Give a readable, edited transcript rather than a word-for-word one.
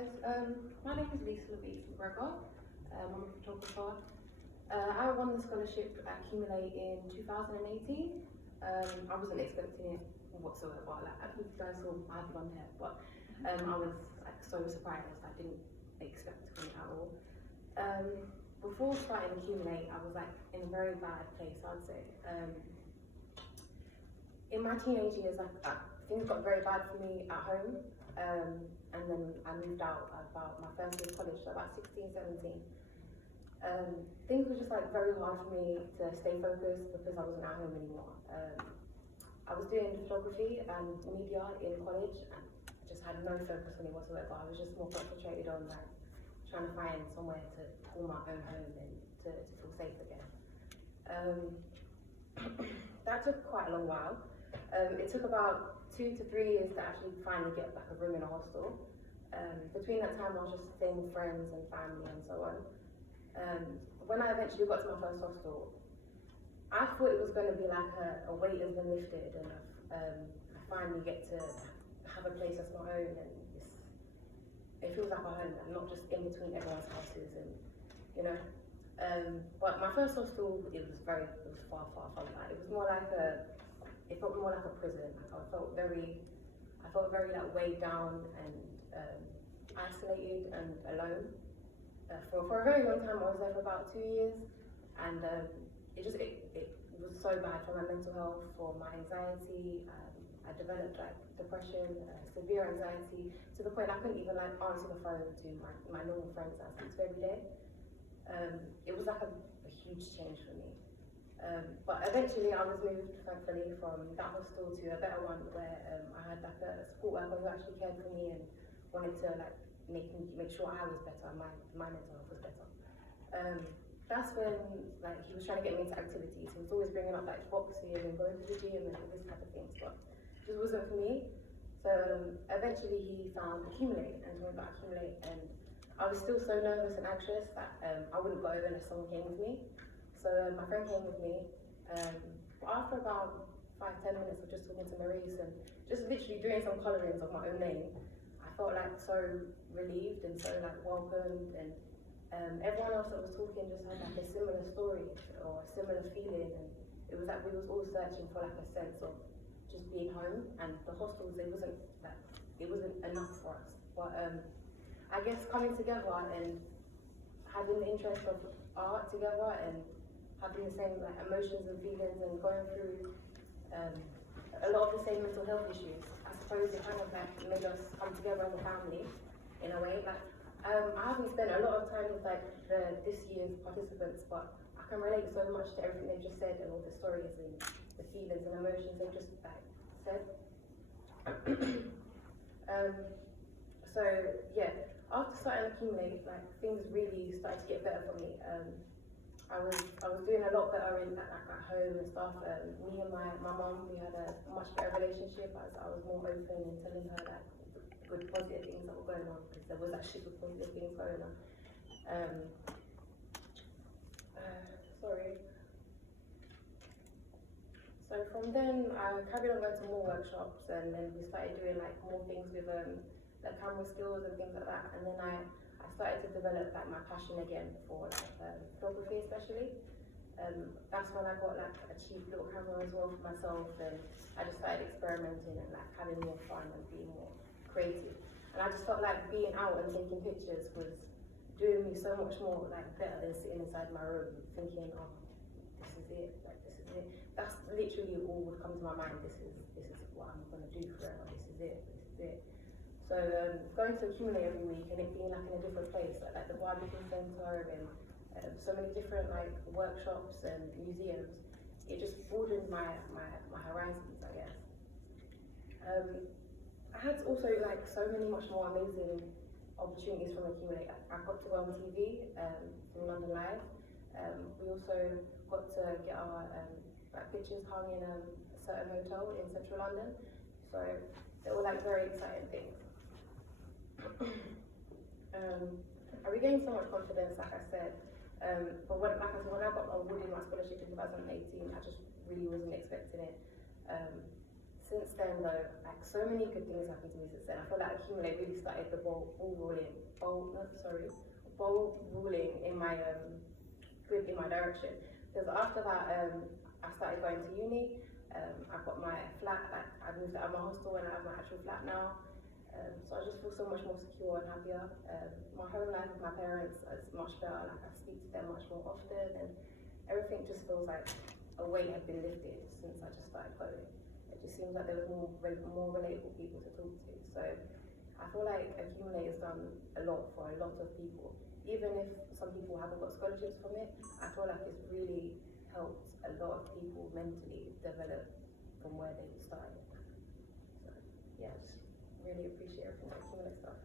guys, my name is Lisalouise MacGregor. I'm a photographer. I won the scholarship at Accumulate in 2018. I wasn't expecting it whatsoever. Like, I think you guys saw I had blonde hair, but I was like so surprised. I didn't expect to win it at all. Before starting Accumulate, I was like in a very bad place, I'd say. In my teenage years, things got very bad for me at home, and then I moved out about my first year of college, so about 16, 17. Things were just like very hard for me to stay focused because I wasn't at home anymore. I was doing photography and media in college and just had no focus on it whatsoever. I was just more concentrated on like trying to find somewhere to call my own home and to feel safe again. That took quite a long while. It took about 2 to 3 years to actually finally get like a room in a hostel. Between that time, I was just staying with friends and family and so on. When I eventually got to my first hostel, I thought it was going to be like a weight has been lifted and I finally get to have a place that's my own, and it feels like a home and not just in between everyone's houses, and you know. But my first hostel, it was far from that. It was more like it felt more like a prison. Like I felt very like weighed down and isolated and alone. For a very long time, I was there for about 2 years, and it was so bad for my mental health, for my anxiety. I developed like depression, severe anxiety, to the point I couldn't even like answer the phone to my normal friends I speak to every day. It was like a huge change for me. But eventually I was moved, thankfully, from that hostel to a better one where I had like a support worker who actually cared for me and wanted to like make sure I was better and my mental health was better. That's when like he was trying to get me into activities. He was always bringing up like boxing and going to the gym and all this type of things, but it just wasn't for me. So eventually he found Accumulate and told me about Accumulate, and I was still so nervous and anxious that I wouldn't go over unless someone came with me. So my friend came with me. But after about 5-10 minutes of just talking to Maurice and just literally doing some colorings of my own name, I felt like so relieved and so like welcomed, and everyone else that was talking just had like a similar story or a similar feeling, and it was like we was all searching for like a sense of just being home, and the hostels, it wasn't enough for us. But I guess coming together and having the interest of art together and having the same like emotions and feelings and going through a lot of the same mental health issues, I suppose it kind of like made us come together as a family in a way. Like I haven't spent a lot of time with like this year's participants, but I can relate so much to everything they've just said and all the stories and the feelings and emotions they've just like said. So yeah, after starting Accumulate, like things really started to get better for me. I was doing a lot better at home and stuff. Me and my mum, we had a much better relationship as I was more open and telling her like good positive things that were going on, because there was actually good positive things going on. So from then I carried on going to more workshops, and then we started doing like more things with like camera skills and things like that. And then I started to develop like my passion again for like photography especially. That's when I got like a cheap little camera as well for myself, and I just started experimenting and like having more fun and being more creative. And I just felt like being out and taking pictures was doing me so much more like better than sitting inside my room thinking, oh, this is it, like this is it. That's literally all would come to my mind. This is what I'm gonna do forever. This is it. So going to Accumulate every week and it being like in a different place, like the Barbecue Centre and so many different like workshops and museums, it just broadened my horizons, I guess. I had also like so many much more amazing opportunities from Accumulate. I got to go on TV from London Live. We also got to get our like pictures hung in a certain hotel in central London. So they were like very exciting things. I regained so much confidence, like I said. But when I got awarded my scholarship in 2018, I just really wasn't expecting it. since then though, like so many good things happened to me since then. I feel like Accumulate really started the ball rolling in my in my direction. Because after that, I started going to uni. I got my flat, like I moved out of my hostel and I have my actual flat now. So I just feel so much more secure and happier. My home life with my parents is much better. Like I speak to them much more often, and everything just feels like a weight had been lifted since I just started going. It just seems like there was more relatable people to talk to. So I feel like Accumulate has done a lot for a lot of people. Even if some people haven't got scholarships from it, I feel like it's really helped a lot of people mentally develop from where they started. So yeah, just really appreciate everything that Accumulate stuff.